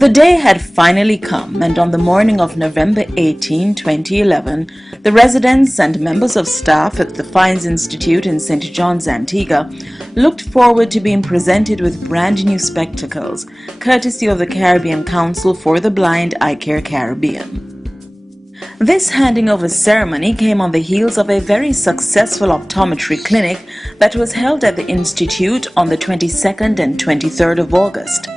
The day had finally come, and on the morning of November 18, 2011, the residents and members of staff at the Fiennes Institute in St. John's, Antigua, looked forward to being presented with brand new spectacles, courtesy of the Caribbean Council for the Blind Eye Care Caribbean. This handing over ceremony came on the heels of a very successful optometry clinic that was held at the Institute on the 22nd and 23rd of August.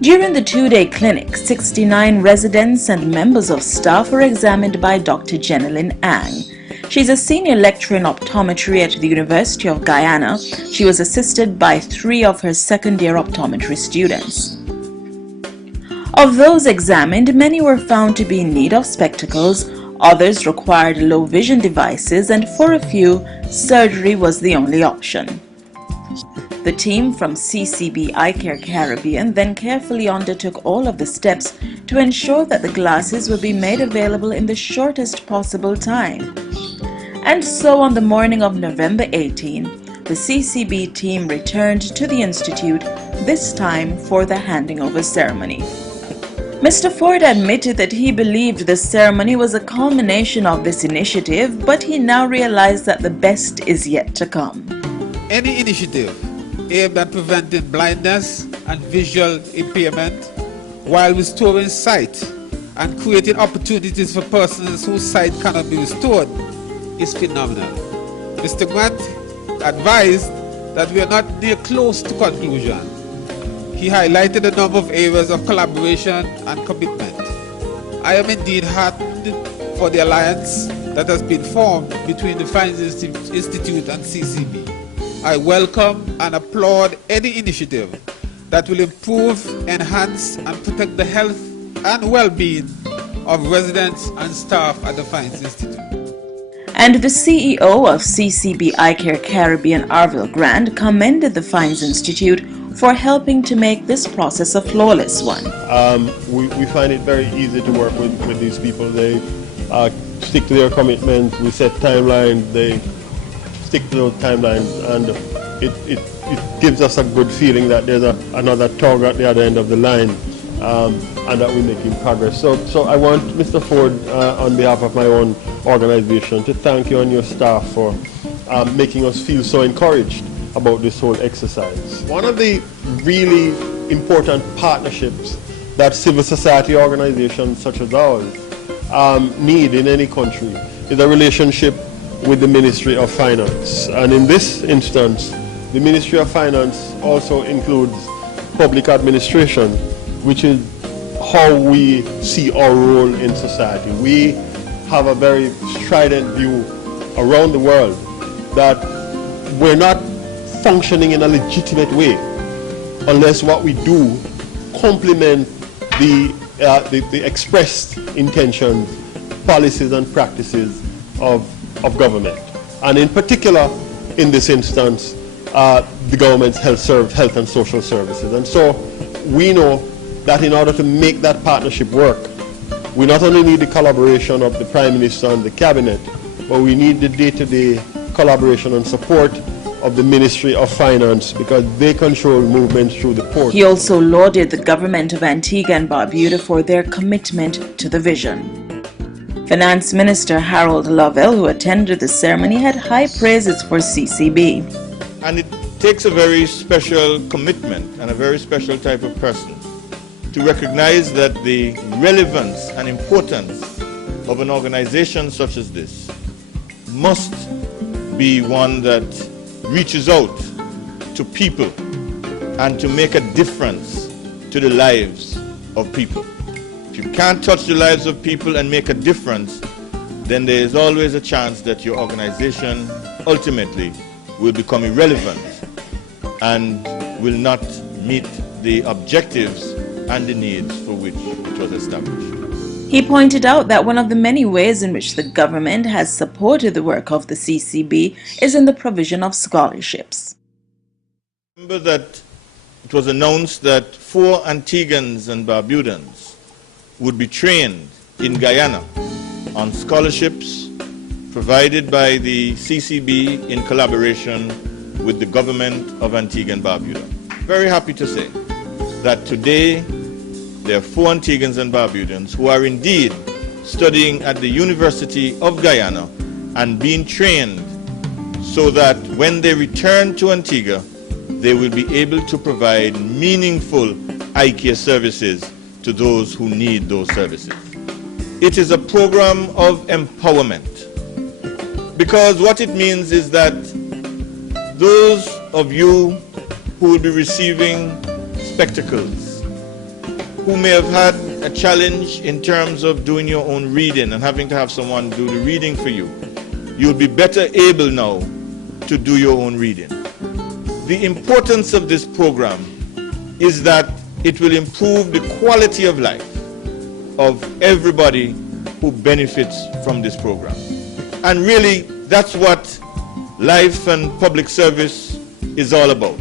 During the two-day clinic, 69 residents and members of staff were examined by Dr. Jenilyn Ang. She's a senior lecturer in optometry at the University of Guyana. She was assisted by 3 of her second-year optometry students. Of those examined, many were found to be in need of spectacles, others required low-vision devices, and for a few, surgery was the only option. The team from CCB Eye Care Caribbean then carefully undertook all of the steps to ensure that the glasses would be made available in the shortest possible time. And so on the morning of November 18, the CCB team returned to the Institute, this time for the handing over ceremony. Mr. Ford admitted that he believed the ceremony was a culmination of this initiative, but he now realized that the best is yet to come. Any initiative aimed at preventing blindness and visual impairment while restoring sight and creating opportunities for persons whose sight cannot be restored is phenomenal. Mr. Grant advised that we are not near close to conclusion. He highlighted a number of areas of collaboration and commitment. I am indeed heartened for the alliance that has been formed between the Fiennes Institute and CCB. I welcome and applaud any initiative that will improve, enhance, and protect the health and well-being of residents and staff at the Fiennes Institute. And the CEO of CCB Eye Care Caribbean, Arville Grant, commended the Fiennes Institute for helping to make this process a flawless one. We find it very easy to work with these people. They stick to their commitments. We set timelines. They stick to those timelines, and it gives us a good feeling that there's another tug at the other end of the line, and that we're making progress. So I want Mr. Ford, on behalf of my own organization, to thank you and your staff for making us feel so encouraged about this whole exercise. One of the really important partnerships that civil society organizations such as ours need in any country is a relationship with the Ministry of Finance. And in this instance, the Ministry of Finance also includes public administration, which is how we see our role in society. We have a very strident view around the world that we're not functioning in a legitimate way unless what we do complement the expressed intentions, policies and practices of government. And in particular, in this instance, the government's health and social services. And so we know that in order to make that partnership work, we not only need the collaboration of the Prime Minister and the Cabinet, but we need the day-to-day collaboration and support of the Ministry of Finance, because they control movements through the port. He also lauded the government of Antigua and Barbuda for their commitment to the vision. Finance Minister Harold Lovell, who attended the ceremony, had high praises for CCB. And it takes a very special commitment and a very special type of person to recognize that the relevance and importance of an organization such as this must be one that reaches out to people and to make a difference to the lives of people. If you can't touch the lives of people and make a difference, then there is always a chance that your organization ultimately will become irrelevant and will not meet the objectives and the needs for which it was established. He pointed out that one of the many ways in which the government has supported the work of the CCB is in the provision of scholarships. Remember that it was announced that 4 Antiguans and Barbudans would be trained in Guyana on scholarships provided by the CCB in collaboration with the government of Antigua and Barbuda. Very happy to say that today there are 4 Antiguans and Barbudans who are indeed studying at the University of Guyana and being trained so that when they return to Antigua, they will be able to provide meaningful eye care services to those who need those services. It is a program of empowerment, because what it means is that those of you who will be receiving spectacles, who may have had a challenge in terms of doing your own reading and having to have someone do the reading for you, you'll be better able now to do your own reading. The importance of this program is that it will improve the quality of life of everybody who benefits from this program. And really, that's what life and public service is all about.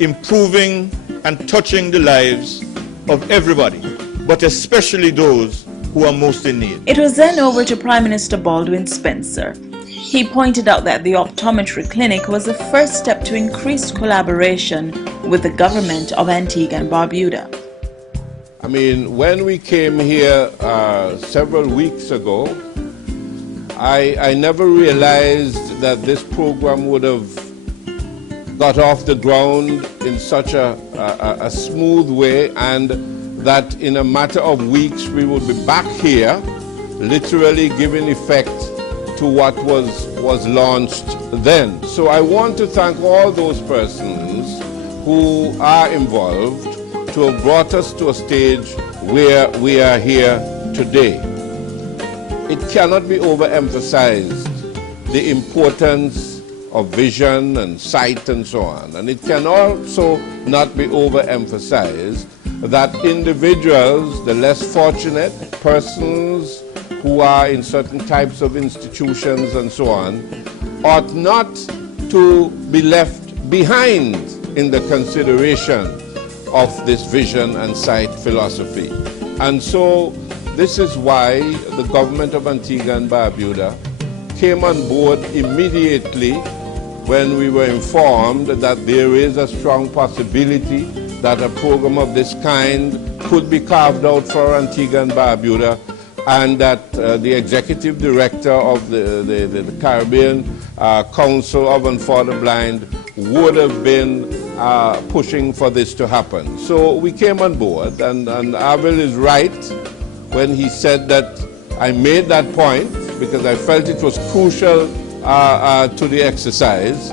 Improving and touching the lives of everybody, but especially those who are most in need. It was then over to Prime Minister Baldwin Spencer. He pointed out that the Optometry Clinic was the first step to increased collaboration with the government of Antigua and Barbuda. I mean, when we came here several weeks ago, I never realized that this program would have got off the ground in such a smooth way, and that in a matter of weeks we would be back here, literally giving effect to what was launched then. So I want to thank all those persons who are involved to have brought us to a stage where we are here today. It cannot be overemphasized, the importance of vision and sight and so on. And it can also not be overemphasized that individuals, the less fortunate persons who are in certain types of institutions and so on, ought not to be left behind in the consideration of this vision and sight philosophy. And so this is why the government of Antigua and Barbuda came on board immediately when we were informed that there is a strong possibility that a program of this kind could be carved out for Antigua and Barbuda, and that the executive director of the Caribbean Council of and for the Blind would have been pushing for this to happen. So we came on board, and Abel is right when he said that I made that point because I felt it was crucial to the exercise.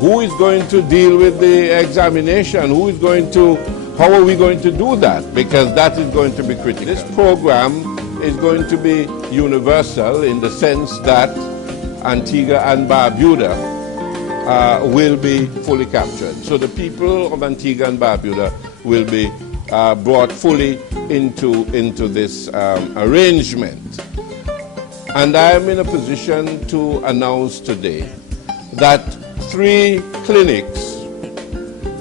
Who is going to deal with the examination? How are we going to do that? Because that is going to be critical. This program is going to be universal in the sense that Antigua and Barbuda will be fully captured. So the people of Antigua and Barbuda will be brought fully into this arrangement. And I am in a position to announce today that 3 clinics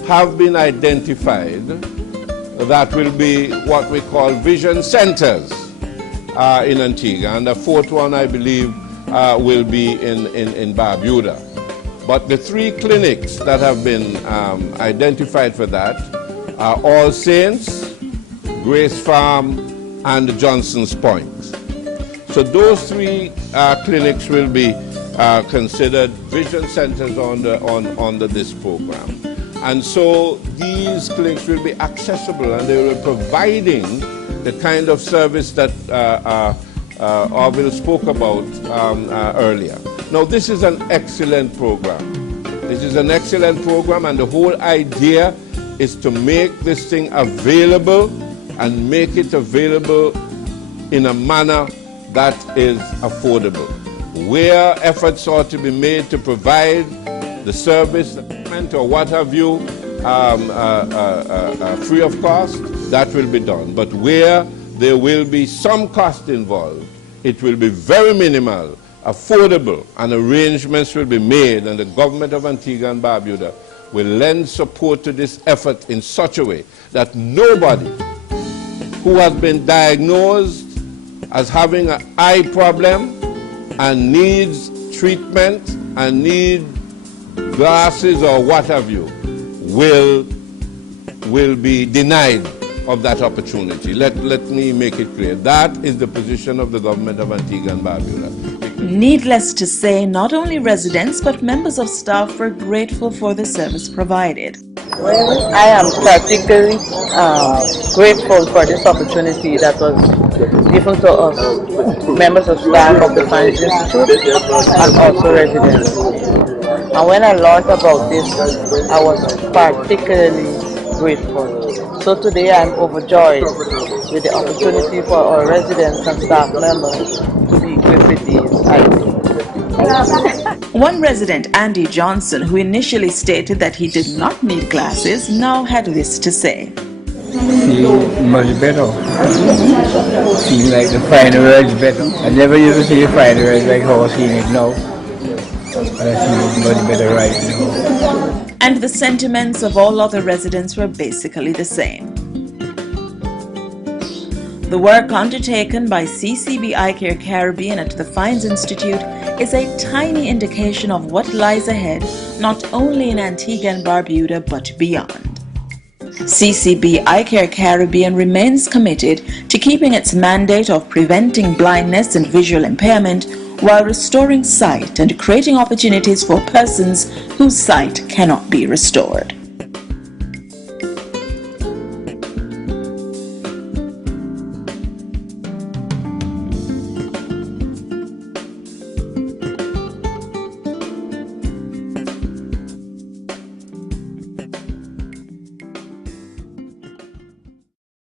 have been identified that will be what we call vision centers in Antigua, and the 4th one, I believe, will be in Barbuda. But the 3 clinics that have been identified for that are All Saints, Grace Farm, and Johnson's Point. So those 3 clinics will be considered vision centers under this program. And so these clinics will be accessible, and they will be providing the kind of service that Orville spoke about earlier. Now, this is an excellent program. This is an excellent program, and the whole idea is to make this thing available and make it available in a manner that is affordable. Where efforts ought to be made to provide the service or what have you free of cost, that will be done. But where there will be some cost involved, it will be very minimal, affordable, and arrangements will be made, and the government of Antigua and Barbuda will lend support to this effort in such a way that nobody who has been diagnosed as having an eye problem and needs treatment and need glasses or what have you will will be denied of that opportunity. Let me make it clear. That is the position of the government of Antigua and Barbuda. Needless to say, not only residents but members of staff were grateful for the service provided. Well, I am particularly grateful for this opportunity that was given to us, members of staff of the Fiennes Institute and also residents. And when I learned about this, I was particularly grateful. So today I'm overjoyed with the opportunity for our residents and staff members to be equipped with these items. One resident, Andy Johnson, who initially stated that he did not need glasses, now had this to say. Feel much better. Feel like the fine words better. I never used to see the fine words like how I'm seeing it now. But I feel much better right now. And the sentiments of all other residents were basically the same. The work undertaken by CCB Eye Care Caribbean at the Fiennes Institute is a tiny indication of what lies ahead, not only in Antigua and Barbuda but beyond. CCB Eye Care Caribbean remains committed to keeping its mandate of preventing blindness and visual impairment while restoring sight and creating opportunities for persons whose sight cannot be restored.